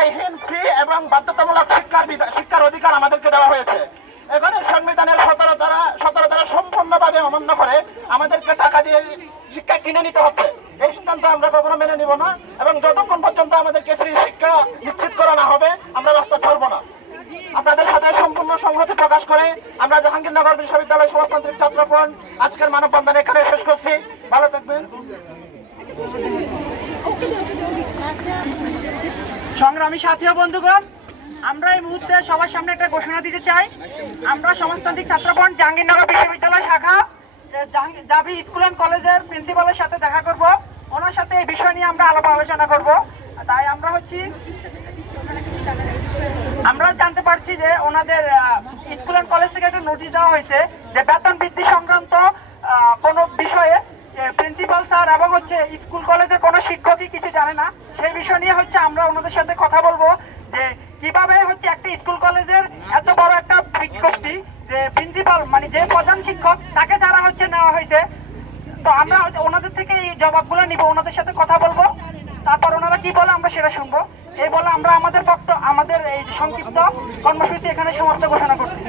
ব্যয়হীন free এবং বাধ্যতামূলক শিক্ষার অধিকার আমাদেরকে দেওয়া হয়েছে। এখানে সংবিধানের 17 ধারা সম্পূর্ণভাবে অমান্য করে আমাদেরকে টাকা দিয়ে শিক্ষা কিনে নিতে হচ্ছে। এই সিদ্ধান্ত আমরা কখনো মেনে নিব না এবং যতক্ষণ পর্যন্ত আমাদেরকে ফ্রি শিক্ষা নিশ্চিত করা না হবে আমরা রাস্তা ছাড়বো না। আপনাদের সাথে সম্পূর্ণ সংহতি প্রকাশ করে আমরা জাহাঙ্গীরনগর বিশ্ববিদ্যালয় সমাজতান্ত্রিক ছাত্র ফ্রন্ট আজকের মানববন্ধন এখানে শেষ করছি। ভালো থাকবেন। সংগ্রামী সাথী ও বন্ধুগণ, আমরা এই মুহূর্তে সবার সামনে একটা ঘোষণা দিতে চাই। আমরা সমাজতান্ত্রিক ছাত্র ফ্রন্ট জাহাঙ্গীরনগর বিশ্ববিদ্যালয় শাখা জাভি স্কুল অ্যান্ড কলেজের প্রিন্সিপালের সাথে দেখা করব। ওনার সাথে এই বিষয় নিয়ে আমরা আলাপ আলোচনা করব। তাই আমরা জানতে পারছি যে ওনাদের স্কুল অ্যান্ড কলেজ থেকে একটা নোটিশ দেওয়া হয়েছে যে বেতন বৃদ্ধি সংক্রান্ত কোনো বিষয়ে প্রিন্সিপাল স্যার এবং স্কুল কলেজের কোনো শিক্ষকই কিছু জানে না। সেই বিষয় নিয়ে আমরা ওনাদের সাথে কথা বলবো যে কিভাবে একটা স্কুল কলেজের এত বড় একটা বিজ্ঞপ্তি যে প্রিন্সিপাল মানে যে প্রধান শিক্ষক তাকে যারা নেওয়া হয়েছে। তো আমরা ওনাদের থেকে এই জবাবগুলো নিব, ওনাদের সাথে কথা বলবো, তারপর ওনারা কি বলে আমরা সেটা শুনবো। এই বলে আমরা আমাদের এই সংক্ষিপ্ত কর্মসূচি এখানে সমাপ্ত ঘোষণা করছি।